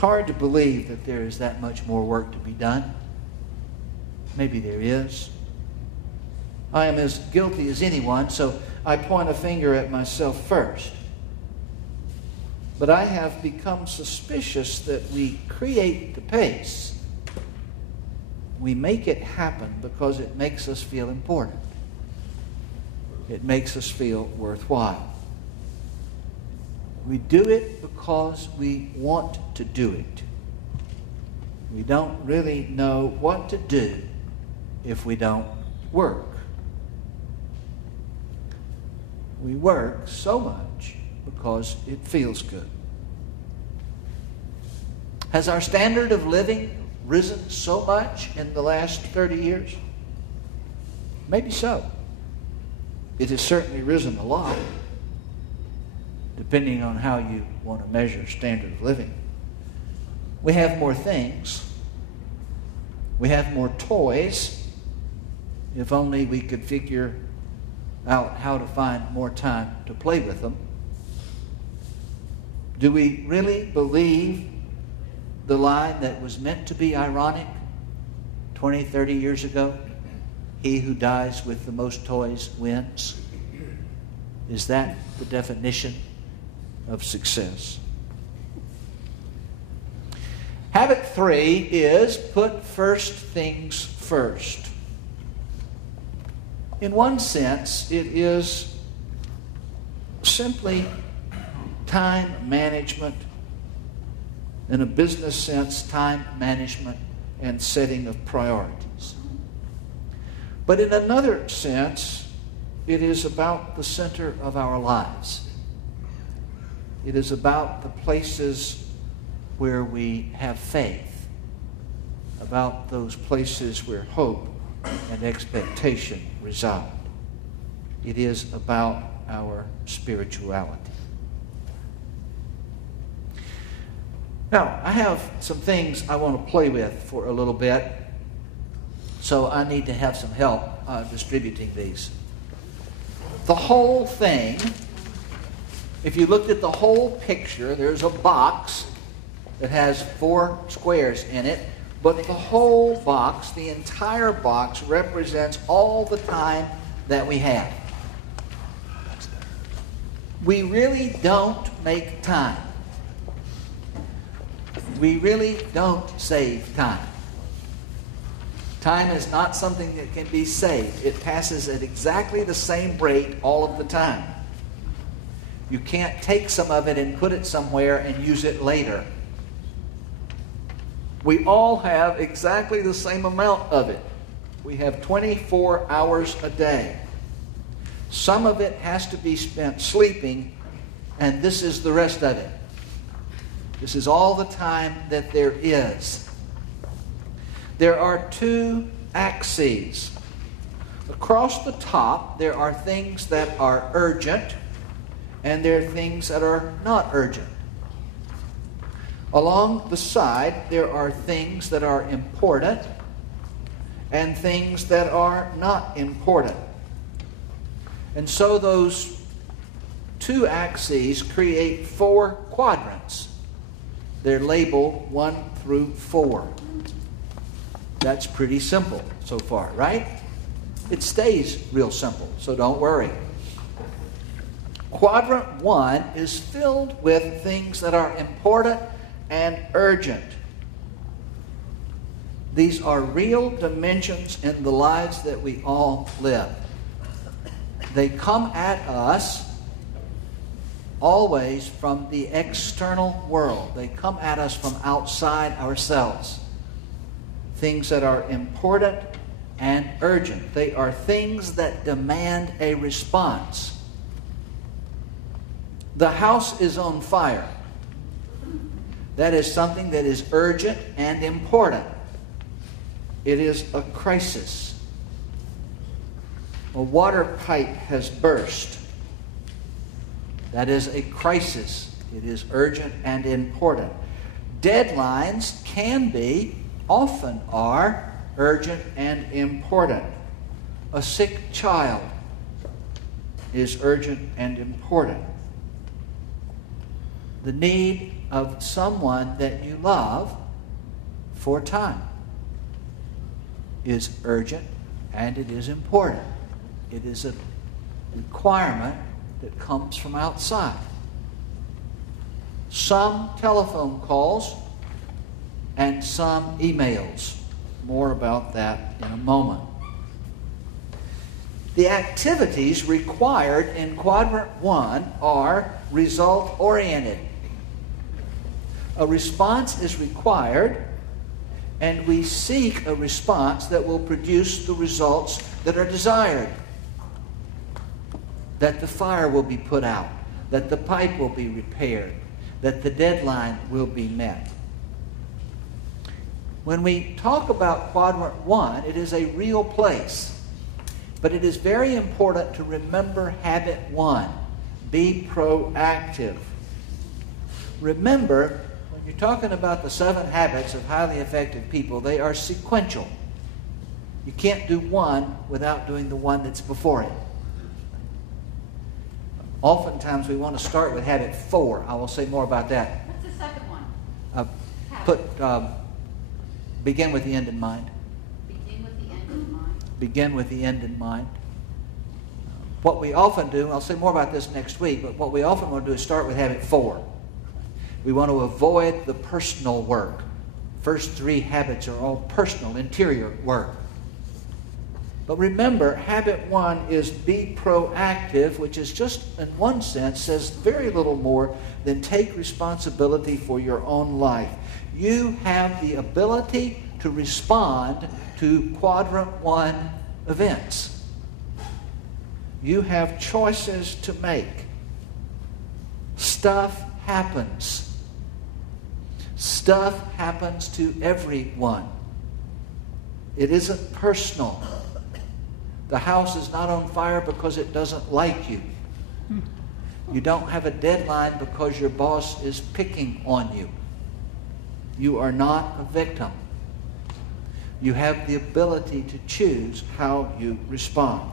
hard to believe that there is that much more work to be done. Maybe there is. I am as guilty as anyone, so I point a finger at myself first. But I have become suspicious that we create the pace. We make it happen because it makes us feel important. It makes us feel worthwhile. We do it because we want to do it. We don't really know what to do if we don't work. We work so much because it feels good. Has our standard of living risen so much in the last 30 years? Maybe so. It has certainly risen a lot, depending on how you want to measure standard of living. We have more things. We have more toys. If only we could figure out how to find more time to play with them. Do we really believe the line that was meant to be ironic 20, 30 years ago? He who dies with the most toys wins. Is that the definition of success? Habit 3 is put first things first. In one sense, it is simply time management. In a business sense, time management and setting of priorities. But in another sense, it is about the center of our lives. It is about the places where we have faith, about those places where hope and expectation reside. It is about our spirituality. Now, I have some things I want to play with for a little bit, so I need to have some help distributing these. The whole thing, if you looked at the whole picture, there's a box that has 4 squares in it, but the whole box, the entire box, represents all the time that we have. We really don't make time. We really don't save time. Time is not something that can be saved. It passes at exactly the same rate all of the time. You can't take some of it and put it somewhere and use it later. We all have exactly the same amount of it. We have 24 hours a day. Some of it has to be spent sleeping, and this is the rest of it. This is all the time that there is. There are 2 axes. Across the top, there are things that are urgent, and there are things that are not urgent. Along the side, there are things that are important and things that are not important. And so those 2 axes create 4 quadrants. They're labeled 1 through 4. That's pretty simple so far, right? It stays real simple, so don't worry. Quadrant 1 is filled with things that are important and urgent. These are real dimensions in the lives that we all live. They come at us always from the external world. They come at us from outside ourselves. Things that are important and urgent. They are things that demand a response. The house is on fire. That is something that is urgent and important. It is a crisis. A water pipe has burst. That is a crisis. It is urgent and important. Deadlines can be, often are, urgent and important. A sick child is urgent and important. the need of someone that you love for time is urgent and it is important. It is a requirement that comes from outside. Some telephone calls and some emails. More about that in a moment. The activities required in quadrant 1 are result-oriented. A response is required, and we seek a response that will produce the results that are desired. That the fire will be put out, that the pipe will be repaired, that the deadline will be met. When we talk about quadrant 1, it is a real place. But it is very important to remember habit 1. Be proactive. Remember, when you're talking about the 7 habits of highly effective people, they are sequential. You can't do one without doing the one that's before it. Oftentimes we want to start with habit 4. I will say more about that. What's the second one? Begin with the end in mind. Begin with the end in mind. Begin with the end in mind. What we often do, I'll say more about this next week, but what we often want to do is start with habit 4. We want to avoid the personal work. First 3 habits are all personal, interior work. But remember, habit 1 is be proactive, which is just, in one sense, says very little more than take responsibility for your own life. You have the ability to respond to quadrant 1 events. You have choices to make. Stuff happens. Stuff happens to everyone. It isn't personal. The house is not on fire because it doesn't like you. You don't have a deadline because your boss is picking on you. You are not a victim. You have the ability to choose how you respond.